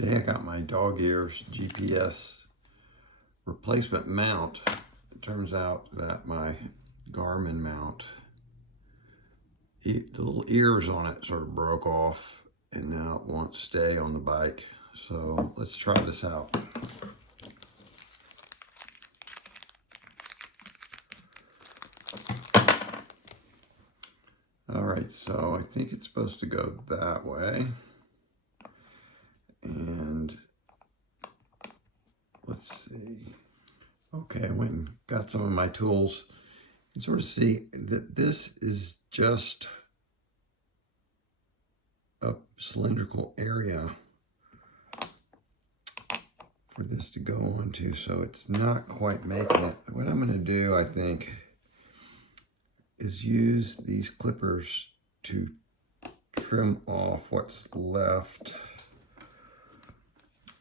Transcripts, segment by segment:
Today I got my Dog-Ears GPS replacement mount. It turns out that my Garmin mount, the little ears on it sort of broke off and now it won't stay on the bike. So let's try this out. All right, so I think it's supposed to go that way. And let's see. Okay, I went and got some of my tools. You can sort of see that this is just a cylindrical area for this to go onto, so it's not quite making it. What I'm going to do, I think, is use these clippers to trim off what's left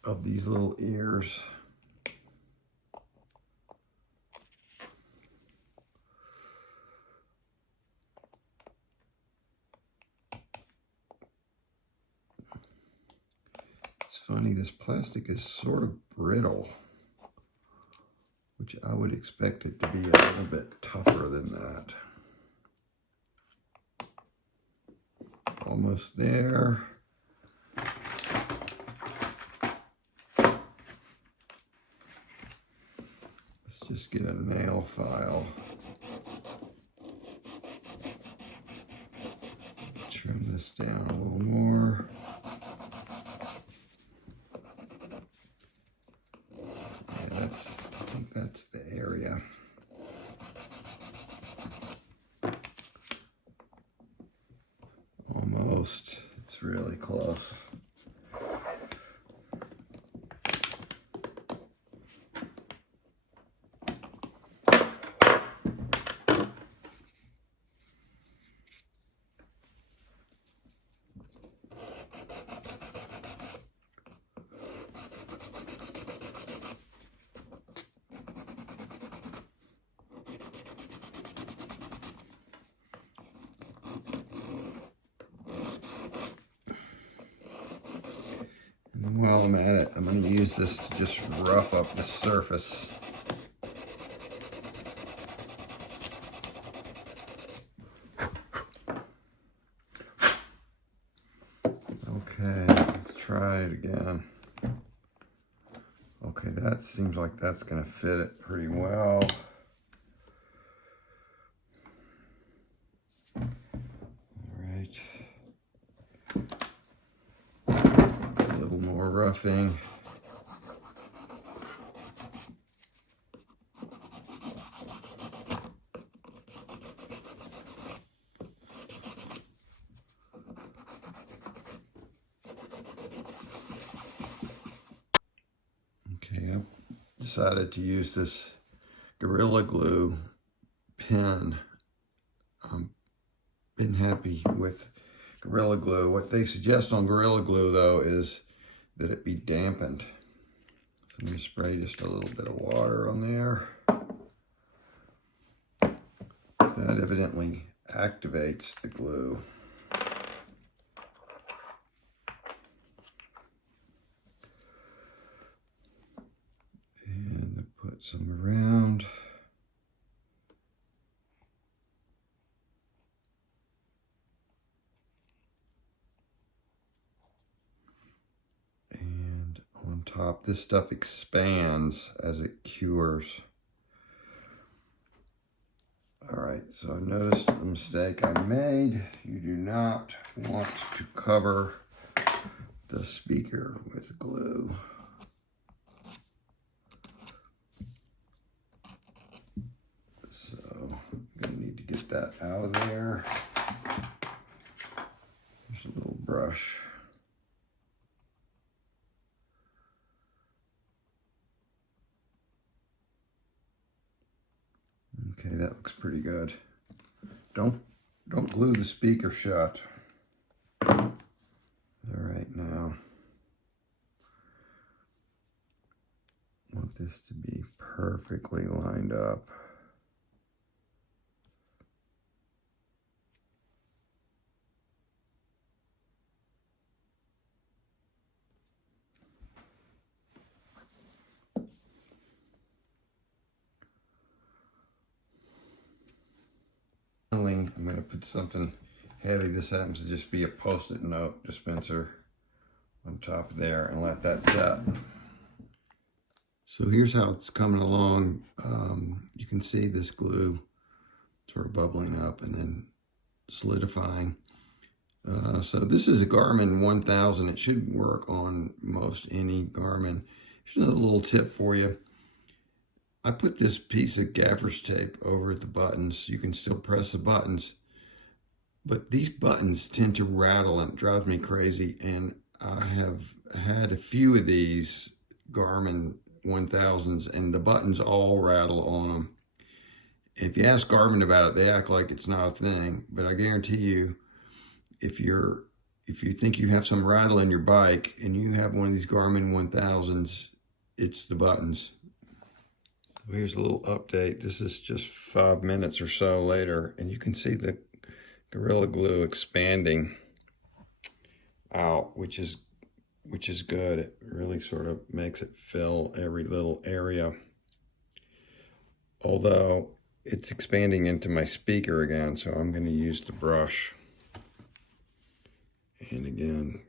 of these little ears. It's funny, this plastic is sort of brittle, which I would expect it to be a little bit tougher than that. Almost there. Let's just get a nail file. Trim this down a little more. Yeah, I think that's the area. Almost. It's really close. While I'm at it, I'm going to use this to just rough up the surface. Okay, let's try it again. Okay, that seems like that's going to fit it pretty well. More roughing. Okay, I've decided to use this Gorilla Glue pen. Been happy with Gorilla Glue. What they suggest on Gorilla Glue, though, is that it be dampened. So let me spray just a little bit of water on there. That evidently activates the glue. And I put some around. On top, this stuff expands as it cures. All right, so I noticed the mistake I made. You do not want to cover the speaker with glue. So I'm gonna need to get that out of there. There's a little brush. Okay, that looks pretty good. Don't glue the speaker shut. All right, now I want this to be perfectly lined up. gonna put something heavy. This happens to just be a Post-it note dispenser on top of there, and let that set. So here's how it's coming along. You can see this glue sort of bubbling up and then solidifying. So this is a Garmin 1000. It should work on most any Garmin. Here's another little tip for you. I put this piece of gaffer's tape over the buttons. You can still press the buttons, but these buttons tend to rattle and it drives me crazy. And I have had a few of these Garmin 1000s and the buttons all rattle on them. If you ask Garmin about it, they act like it's not a thing, but I guarantee you, if you think you have some rattle in your bike and you have one of these Garmin 1000s, it's the buttons. Here's a little update. This is just 5 minutes or so later, and you can see the Gorilla Glue expanding out, which is good. It really sort of makes it fill every little area. Although it's expanding into my speaker again, so I'm going to use the brush. And again,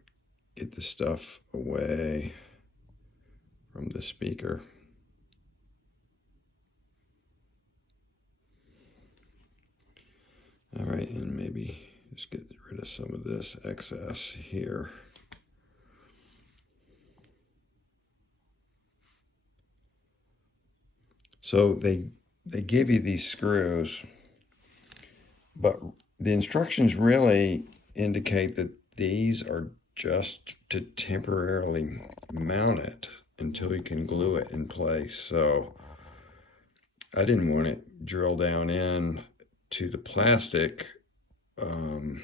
get the stuff away from the speaker. All right, and maybe just get rid of some of this excess here. So they give you these screws, but the instructions really indicate that these are just to temporarily mount it until you can glue it in place. So I didn't want it drilled down in to the plastic and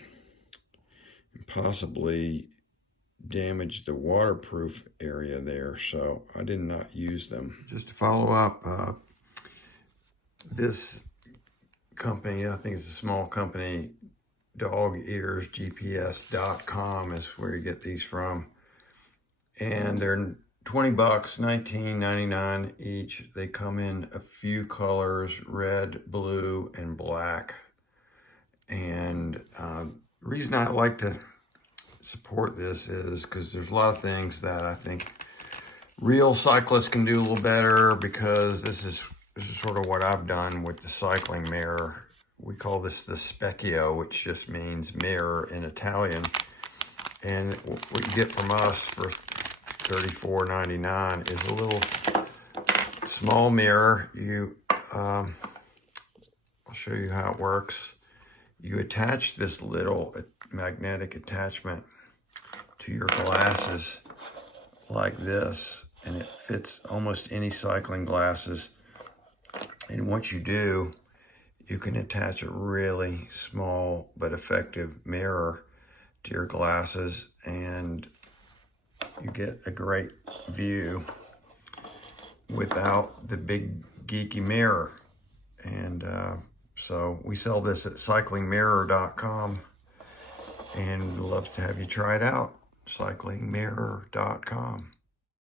possibly damage the waterproof area there, so I did not use them. Just to follow up, this company, I think it's a small company, DogEarsGPS.com is where you get these from, and they're $20, $19.99 each. They come in a few colors: red, blue, and black. And the reason I like to support this is because there's a lot of things that I think real cyclists can do a little better, because this is sort of what I've done with the cycling mirror. We call this the Specchio, which just means mirror in Italian. And what you get from us for $34.99 is a little small mirror. I'll show you how it works. You attach this little magnetic attachment to your glasses like this, and it fits almost any cycling glasses. And once you do, you can attach a really small but effective mirror to your glasses, and you get a great view without the big geeky mirror. And so we sell this at cyclingmirror.com, and we'd love to have you try it out. cyclingmirror.com.